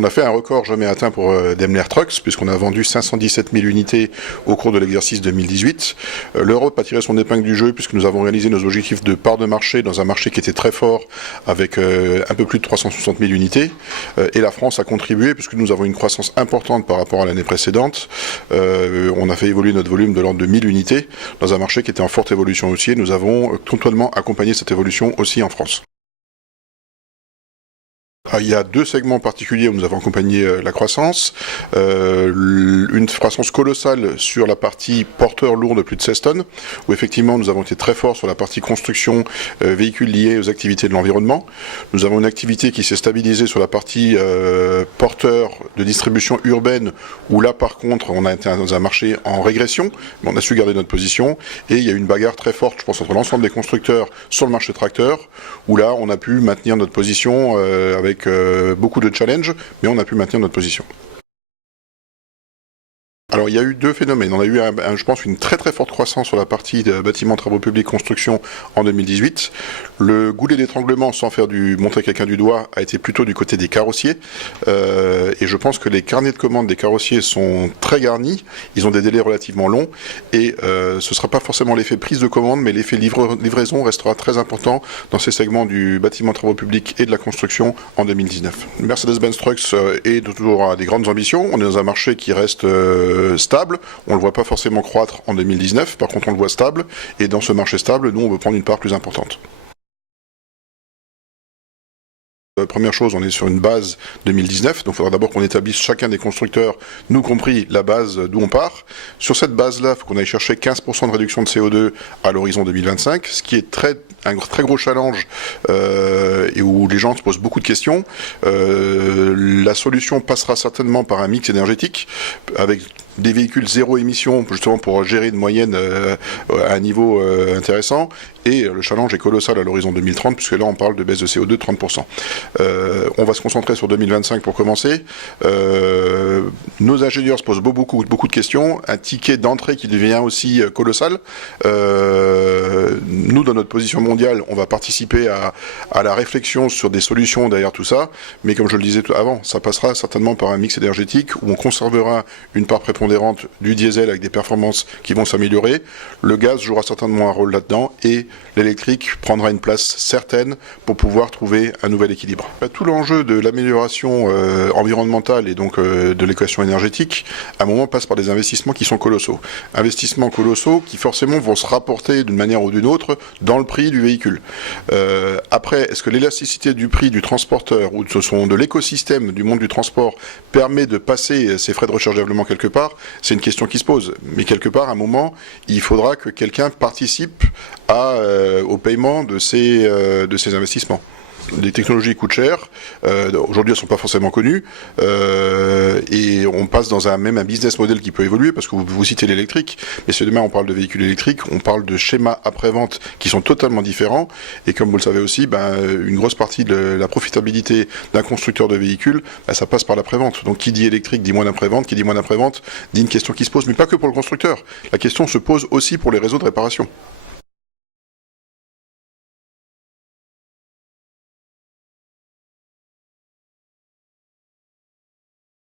On a fait un record jamais atteint pour Daimler Trucks, puisqu'on a vendu 517 000 unités au cours de l'exercice 2018. L'Europe a tiré son épingle du jeu, puisque nous avons réalisé nos objectifs de part de marché dans un marché qui était très fort, avec un peu plus de 360 000 unités. Et la France a contribué, puisque nous avons une croissance importante par rapport à l'année précédente. On a fait évoluer notre volume de l'ordre de 1000 unités, dans un marché qui était en forte évolution aussi. Nous avons totalement accompagné cette évolution aussi en France. Il y a deux segments particuliers où nous avons accompagné la croissance. Une croissance colossale sur la partie porteur lourd de plus de 16 tonnes, où effectivement nous avons été très forts sur la partie construction, véhicules liés aux activités de l'environnement. Nous avons une activité qui s'est stabilisée sur la partie porteur de distribution urbaine, où là par contre on a été dans un marché en régression, mais on a su garder notre position. Et il y a eu une bagarre très forte, je pense, entre l'ensemble des constructeurs sur le marché tracteur, où là on a pu maintenir notre position avec beaucoup de challenges, mais on a pu maintenir notre position. Alors il y a eu deux phénomènes. On a eu, je pense, une très très forte croissance sur la partie de bâtiments, travaux publics, construction en 2018. Le goulet d'étranglement, sans faire montrer quelqu'un du doigt, a été plutôt du côté des carrossiers. Et je pense que les carnets de commandes des carrossiers sont très garnis. Ils ont des délais relativement longs. Et ce ne sera pas forcément l'effet prise de commande, mais l'effet livraison restera très important dans ces segments du bâtiment, travaux publics et de la construction en 2019. Mercedes-Benz Trucks est toujours à des grandes ambitions. On est dans un marché qui reste stable, on ne le voit pas forcément croître en 2019, par contre on le voit stable, et dans ce marché stable, nous on veut prendre une part plus importante. Première chose, on est sur une base 2019, donc il faudra d'abord qu'on établisse chacun des constructeurs, nous compris la base d'où on part. Sur cette base-là, il faut qu'on aille chercher 15% de réduction de CO2 à l'horizon 2025, ce qui est un très gros challenge et où les gens se posent beaucoup de questions. La solution passera certainement par un mix énergétique avec des véhicules zéro émission, justement pour gérer une moyenne à un niveau intéressant. Et le challenge est colossal à l'horizon 2030, puisque là on parle de baisse de CO2 de 30%. On va se concentrer sur 2025 pour commencer. Nos ingénieurs se posent beaucoup de questions. Un ticket d'entrée qui devient aussi colossal. Nous, dans notre position mondiale, on va participer à la réflexion sur des solutions derrière tout ça. Mais comme je le disais avant, ça passera certainement par un mix énergétique où on conservera une part prépondérante du diesel avec des performances qui vont s'améliorer. Le gaz jouera certainement un rôle là-dedans et l'électrique prendra une place certaine pour pouvoir trouver un nouvel équilibre. Tout l'enjeu de l'amélioration environnementale et donc de l'équation énergétique, à un moment, passe par des investissements qui sont colossaux. Investissements colossaux qui forcément vont se rapporter d'une manière ou d'une autre dans le prix du véhicule. Après, est-ce que l'élasticité du prix du transporteur ou de l'écosystème du monde du transport permet de passer ces frais de recherche développement quelque part? C'est une question qui se pose. Mais quelque part, à un moment, il faudra que quelqu'un participe au paiement de ces investissements. Les technologies coûtent cher, aujourd'hui elles ne sont pas forcément connues, et on passe dans un business model qui peut évoluer, parce que vous citez l'électrique, mais si demain on parle de véhicules électriques, on parle de schémas après-vente qui sont totalement différents, et comme vous le savez aussi, une grosse partie de la profitabilité d'un constructeur de véhicules, ça passe par l'après-vente. Donc qui dit électrique dit moins d'après-vente, qui dit moins d'après-vente dit une question qui se pose, mais pas que pour le constructeur, la question se pose aussi pour les réseaux de réparation.